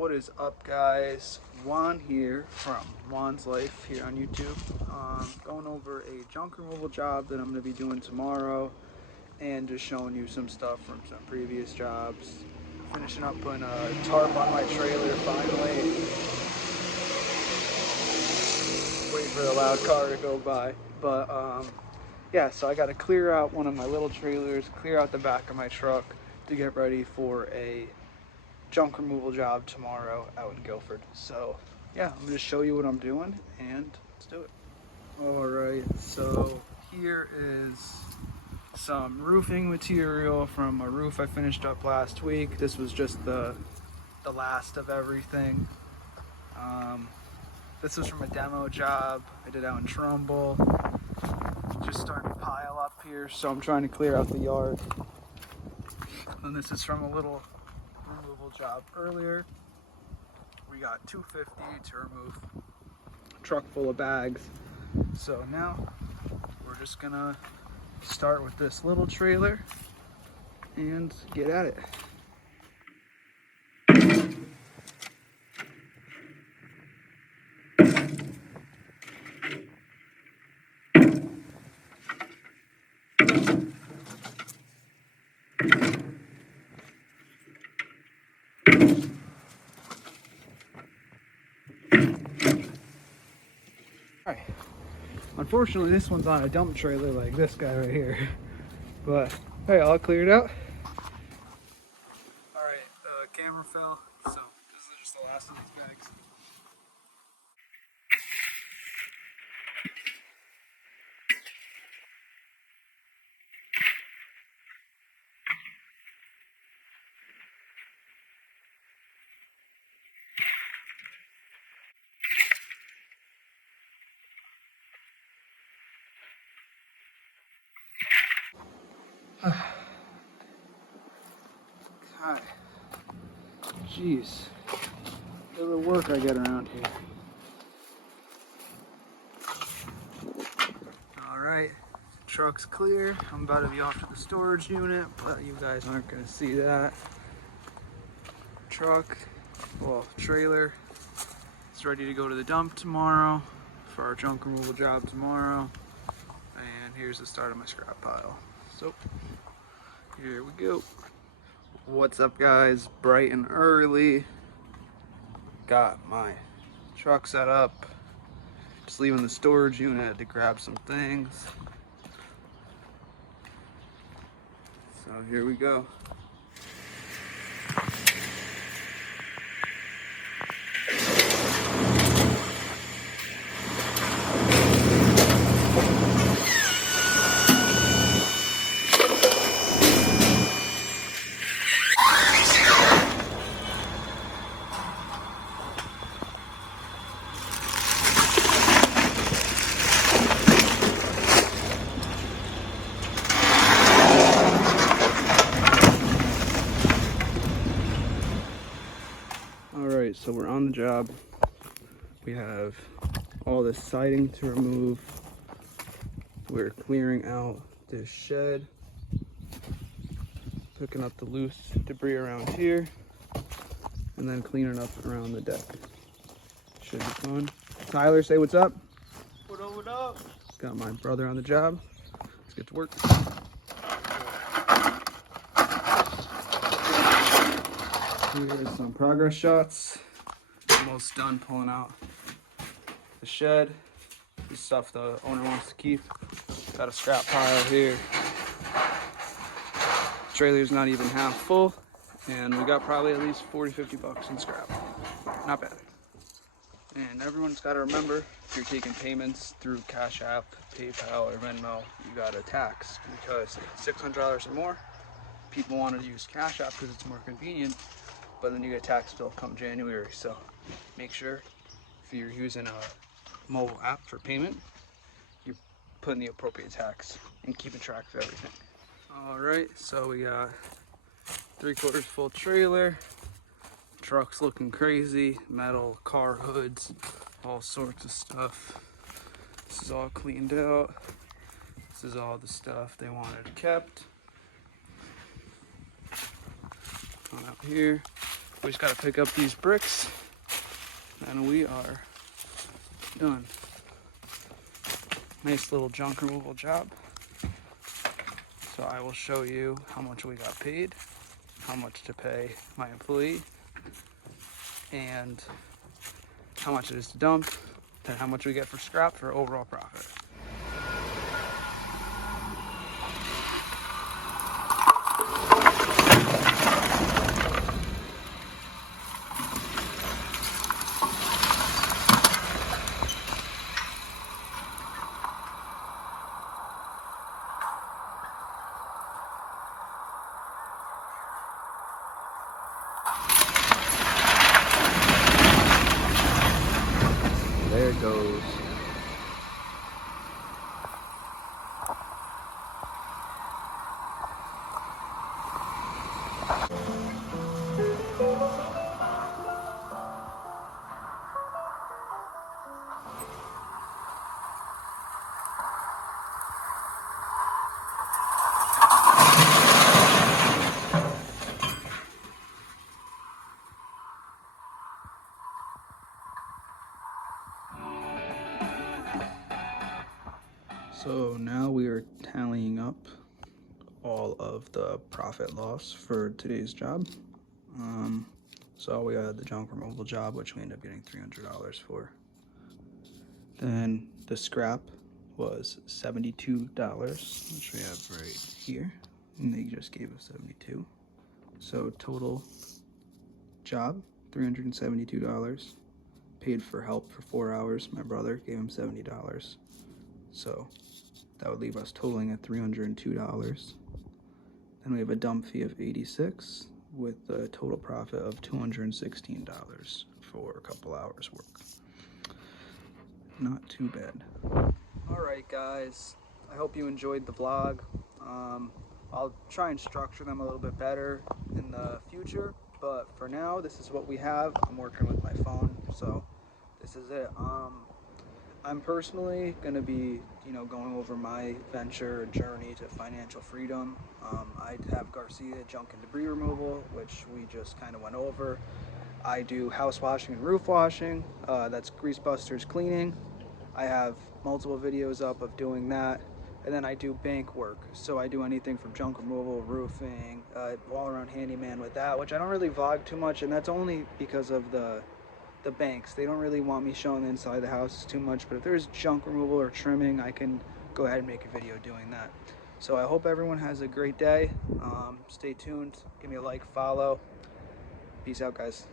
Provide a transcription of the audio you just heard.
What is up, guys? Juan here from Juan's Life here on YouTube. Going over a junk removal job that I'm going to be doing tomorrow and just showing you some stuff from some previous jobs. Finishing up putting a tarp on my trailer finally. Waiting for the loud car to go by. But yeah, so I got to clear out one of my little trailers, clear out the back of my truck to get ready for a junk removal job tomorrow out in Guilford. So yeah, I'm going to show you what I'm doing and let's do it. Alright, so here is some roofing material from a roof I finished up last week. This was just the last of everything. This was from a demo job I did out in Trumbull. Just starting to pile up here, so I'm trying to clear out the yard. And this is from a little removal job earlier. We got $250 to remove a truck full of bags. So now we're just gonna start with this little trailer and get at it. Alright, unfortunately this one's on a dump trailer like this guy right here, but hey, all cleared out. Alright, camera fell, so this is just the last of these bags. God, jeez, look at the work I get around here. Alright, truck's clear. I'm about to be off to the storage unit, but you guys aren't going to see that. Truck, well, trailer, it's ready to go to the dump tomorrow for our junk removal job tomorrow. And here's the start of my scrap pile. So, here we go. What's up, guys? Bright and early. Got my truck set up. Just leaving the storage unit to grab some things. So here we go. Alright, so we're on the job. We have all this siding to remove. We're clearing out this shed, picking up the loose debris around here, and then cleaning up around the deck. Should be fun. Tyler, say what's up. What up, what up? Got my brother on the job. Let's get to work. Here's some progress shots. Almost done pulling out the shed. This stuff the owner wants to keep. Got a scrap pile here. Trailer's not even half full, and we got probably at least 40-50 bucks in scrap. Not bad. And everyone's got to remember, if you're taking payments through Cash App, PayPal, or Venmo, you got a tax, because $600 or more, people want to use Cash App because it's more convenient, but then you get a tax bill come January. So make sure if you're using a mobile app for payment, you're putting the appropriate tax and keeping track of everything. Alright, so we got 3/4 full trailer. Truck's looking crazy. Metal, car hoods, all sorts of stuff. This is all cleaned out. This is all the stuff they wanted kept. Come out here. We just gotta pick up these bricks and we are done. Nice little junk removal job. So I will show you how much we got paid, how much to pay my employee, and how much it is to dump, and how much we get for scrap for overall profit. There it goes. So now we are tallying up all of the profit loss for today's job. So we had the junk removal job, which we ended up getting $300 for. Then the scrap was $72, which we have right here, and they just gave us 72. So total job, $372. Paid for help for 4 hours. My brother gave him $70. So that would leave us totaling at $302. Then we have a dump fee of $86 with a total profit of $216 for a couple hours work. Not too bad. Alright guys, I hope you enjoyed the vlog. I'll try and structure them a little bit better in the future, but for now this is what we have. I'm working with my phone, so this is it. I'm personally going to be, going over my venture journey to financial freedom. I have Garcia junk and debris removal, which we just kind of went over. I do house washing and roof washing. That's Grease Busters cleaning. I have multiple videos up of doing that. And then I do bank work. So I do anything from junk removal, roofing, all-around handyman with that, which I don't really vlog too much, and that's only because of the banks. They don't really want me showing the inside of the house too much, but if there's junk removal or trimming, I can go ahead and make a video doing that. So I hope everyone has a great day. Stay tuned, give me a like, follow. Peace out, guys.